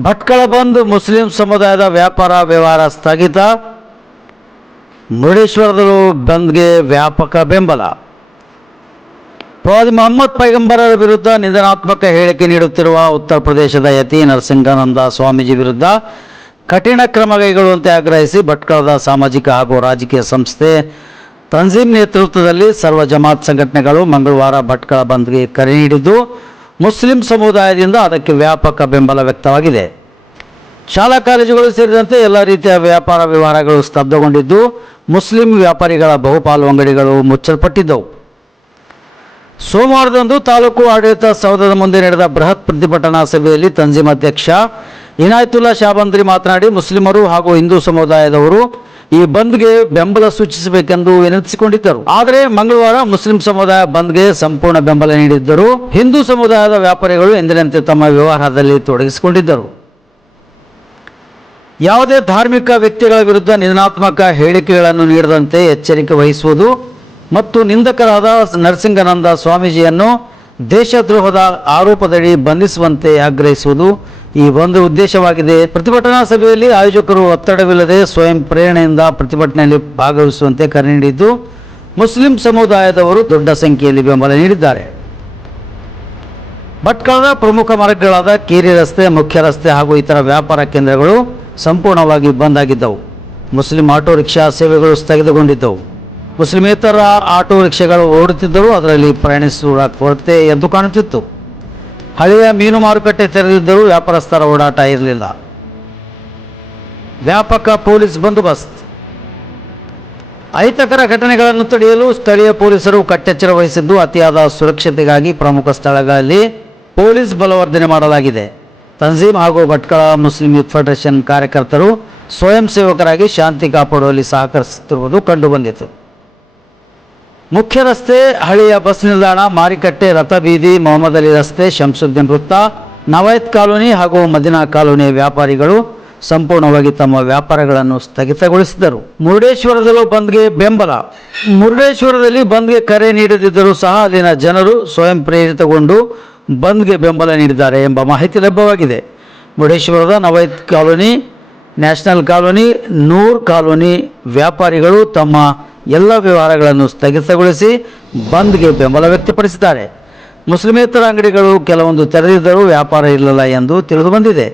ಭಟ್ಕಳ ಬಂದ್ ಮುಸ್ಲಿಂ ಸಮುದಾಯದ ವ್ಯಾಪಾರ ವ್ಯವಹಾರ ಸ್ಥಗಿತ. ಮುರುಡೇಶ್ವರದಲ್ಲೂ ಬಂದ್ಗೆ ವ್ಯಾಪಕ ಬೆಂಬಲ. ಪ್ರವಾದಿ ಮೊಹಮ್ಮದ್ ಪೈಗಂಬರರ ವಿರುದ್ಧ ನಿಂದನಾತ್ಮಕ ಹೇಳಿಕೆ ನೀಡುತ್ತಿರುವ ಉತ್ತರ ಪ್ರದೇಶದ ಯತಿ ನರಸಿಂಗಾನಂದ ಸ್ವಾಮೀಜಿ ವಿರುದ್ಧ ಕಠಿಣ ಕ್ರಮ ಕೈಗೊಳ್ಳುವಂತೆ ಆಗ್ರಹಿಸಿ ಭಟ್ಕಳದ ಸಾಮಾಜಿಕ ಹಾಗೂ ರಾಜಕೀಯ ಸಂಸ್ಥೆ ತಂಜೀಮ್ ನೇತೃತ್ವದಲ್ಲಿ ಸರ್ವ ಜಮಾತ್ ಸಂಘಟನೆಗಳು ಮಂಗಳವಾರ ಭಟ್ಕಳ ಬಂದ್ಗೆ ಕರೆ ನೀಡಿದ್ದು, ಮುಸ್ಲಿಂ ಸಮುದಾಯದಿಂದ ಅದಕ್ಕೆ ವ್ಯಾಪಕ ಬೆಂಬಲ ವ್ಯಕ್ತವಾಗಿದೆ. ಶಾಲಾ ಕಾಲೇಜುಗಳು ಸೇರಿದಂತೆ ಎಲ್ಲ ರೀತಿಯ ವ್ಯಾಪಾರ ವ್ಯವಹಾರಗಳು ಸ್ತಬ್ಧಗೊಂಡಿದ್ದು, ಮುಸ್ಲಿಂ ವ್ಯಾಪಾರಿಗಳ ಬಹುಪಾಲು ಅಂಗಡಿಗಳು ಮುಚ್ಚಲ್ಪಟ್ಟಿದ್ದವು. ಸೋಮವಾರದಂದು ತಾಲೂಕು ಆಡಳಿತ ಸೌಧದ ಮುಂದೆ ನಡೆದ ಬೃಹತ್ ಪ್ರತಿಭಟನಾ ಸಭೆಯಲ್ಲಿ ತಂಜೀಮ್ ಅಧ್ಯಕ್ಷ ಇನಾಯತುಲ್ಲಾ ಶಾಬಂದ್ರಿ ಮಾತನಾಡಿ, ಮುಸ್ಲಿಮರು ಹಾಗೂ ಹಿಂದೂ ಸಮುದಾಯದವರು ಈ ಬಂದ್ಗೆ ಬೆಂಬಲ ಸೂಚಿಸಬೇಕೆಂದು ವಿನಂತಿಸಿಕೊಂಡಿದ್ದರು. ಆದರೆ ಮಂಗಳವಾರ ಮುಸ್ಲಿಂ ಸಮುದಾಯ ಬಂದ್ಗೆ ಸಂಪೂರ್ಣ ಬೆಂಬಲ ನೀಡಿದ್ದರು. ಹಿಂದೂ ಸಮುದಾಯದ ವ್ಯಾಪಾರಿಗಳು ಎಂದಿನಂತೆ ತಮ್ಮ ವ್ಯವಹಾರದಲ್ಲಿ ತೊಡಗಿಸಿಕೊಂಡಿದ್ದರು. ಯಾವುದೇ ಧಾರ್ಮಿಕ ವ್ಯಕ್ತಿಗಳ ವಿರುದ್ಧ ನಿಂದನಾತ್ಮಕ ಹೇಳಿಕೆಗಳನ್ನು ನೀಡದಂತೆ ಎಚ್ಚರಿಕೆ ವಹಿಸುವುದು ಮತ್ತು ನಿಂದಕರಾದ ನರಸಿಂಗಾನಂದ ಸ್ವಾಮೀಜಿಯನ್ನು ದೇಶದ್ರೋಹದ ಆರೋಪದಡಿ ಬಂಧಿಸುವಂತೆ ಆಗ್ರಹಿಸುವುದು ಈ ಒಂದು ಉದ್ದೇಶವಾಗಿದೆ. ಪ್ರತಿಭಟನಾ ಸಭೆಯಲ್ಲಿ ಆಯೋಜಕರು ಒತ್ತಡವಿಲ್ಲದೆ ಸ್ವಯಂ ಪ್ರೇರಣೆಯಿಂದ ಪ್ರತಿಭಟನೆಯಲ್ಲಿ ಭಾಗವಹಿಸುವಂತೆ ಕರೆ ನೀಡಿದ್ದು, ಮುಸ್ಲಿಂ ಸಮುದಾಯದವರು ದೊಡ್ಡ ಸಂಖ್ಯೆಯಲ್ಲಿ ಬೆಂಬಲ ನೀಡಿದ್ದಾರೆ. ಭಟ್ಕಳದ ಪ್ರಮುಖ ಮಾರ್ಗಗಳಾದ ಕೀರಿ ರಸ್ತೆ, ಮುಖ್ಯ ರಸ್ತೆ ಹಾಗೂ ಇತರ ವ್ಯಾಪಾರ ಕೇಂದ್ರಗಳು ಸಂಪೂರ್ಣವಾಗಿ ಬಂದ್ ಆಗಿದ್ದವು. ಮುಸ್ಲಿಂ ಆಟೋ ರಿಕ್ಷಾ ಸೇವೆಗಳು ಸ್ಥಗಿತಗೊಂಡಿದ್ದವು. ಮುಸ್ಲಿಮೇತರ ಆಟೋ ರಿಕ್ಷಾಗಳು ಓಡುತ್ತಿದ್ದರೂ ಅದರಲ್ಲಿ ಪ್ರಯಾಣಿಸುವ ಕೊರತೆ ಎದ್ದು ಕಾಣುತ್ತಿತ್ತು. ಹಳೆಯ ಮೀನು ಮಾರುಕಟ್ಟೆ ತೆರೆದಿದ್ದರೂ ವ್ಯಾಪಾರಸ್ಥರ ಓಡಾಟ ಇರಲಿಲ್ಲ. ವ್ಯಾಪಕ ಪೊಲೀಸ್ ಬಂದೋಬಸ್ತ್. ಅಹಿತಕರ ಘಟನೆಗಳನ್ನು ತಡೆಯಲು ಸ್ಥಳೀಯ ಪೊಲೀಸರು ಕಟ್ಟೆಚ್ಚರ ವಹಿಸಿದ್ದು, ಅತಿಯಾದ ಸುರಕ್ಷತೆಗಾಗಿ ಪ್ರಮುಖ ಸ್ಥಳಗಳಲ್ಲಿ ಪೊಲೀಸ್ ಬಲವರ್ಧನೆ ಮಾಡಲಾಗಿದೆ. ತಂಜೀಮ್ ಹಾಗೂ ಭಟ್ಕಳ ಮುಸ್ಲಿಂ ಯೂತ್ ಫೆಡರೇಷನ್ ಕಾರ್ಯಕರ್ತರು ಸ್ವಯಂ ಸೇವಕರಾಗಿ ಶಾಂತಿ ಕಾಪಾಡುವಲ್ಲಿ ಸಹಕರಿಸುತ್ತಿರುವುದು ಕಂಡುಬಂದಿತು. ಮುಖ್ಯ ರಸ್ತೆ, ಹಳೆಯ ಬಸ್ ನಿಲ್ದಾಣ, ಮಾರಿಕಟ್ಟೆ, ರಥಬೀದಿ, ಮೊಹಮ್ಮದ್ ಅಲಿ ರಸ್ತೆ, ಶಂಸುದ್ದೀನ್ ವೃತ್ತ, ನವಾಯತ್ ಕಾಲೋನಿ ಹಾಗೂ ಮದಿನಾ ಕಾಲೋನಿಯ ವ್ಯಾಪಾರಿಗಳು ಸಂಪೂರ್ಣವಾಗಿ ತಮ್ಮ ವ್ಯಾಪಾರಗಳನ್ನು ಸ್ಥಗಿತಗೊಳಿಸಿದರು. ಮುರುಡೇಶ್ವರದಲ್ಲೂ ಬಂದ್ಗೆ ಬೆಂಬಲ. ಮುರುಡೇಶ್ವರದಲ್ಲಿ ಬಂದ್ಗೆ ಕರೆ ನೀಡದಿದ್ದರೂ ಸಹ ಅಲ್ಲಿನ ಜನರು ಸ್ವಯಂ ಪ್ರೇರಿತಗೊಂಡು ಬಂದ್ಗೆ ಬೆಂಬಲ ನೀಡಿದ್ದಾರೆ ಎಂಬ ಮಾಹಿತಿ ಲಭ್ಯವಾಗಿದೆ. ಮುರುಡೇಶ್ವರದ ನವಾಯತ್ ಕಾಲೋನಿ, ನ್ಯಾಷನಲ್ ಕಾಲೋನಿ, ನೂರ್ ಕಾಲೋನಿ ವ್ಯಾಪಾರಿಗಳು ತಮ್ಮ ಎಲ್ಲ ವ್ಯವಹಾರಗಳನ್ನು ಸ್ಥಗಿತಗೊಳಿಸಿ ಬಂದ್ಗೆ ಬೆಂಬಲ ವ್ಯಕ್ತಪಡಿಸಿದ್ದಾರೆ. ಮುಸ್ಲಿಮೇತರ ಅಂಗಡಿಗಳು ಕೆಲವೊಂದು ತೆರೆದಿದ್ದರೂ ವ್ಯಾಪಾರ ಇರಲಿಲ್ಲ ಎಂದು ತಿಳಿದುಬಂದಿದೆ.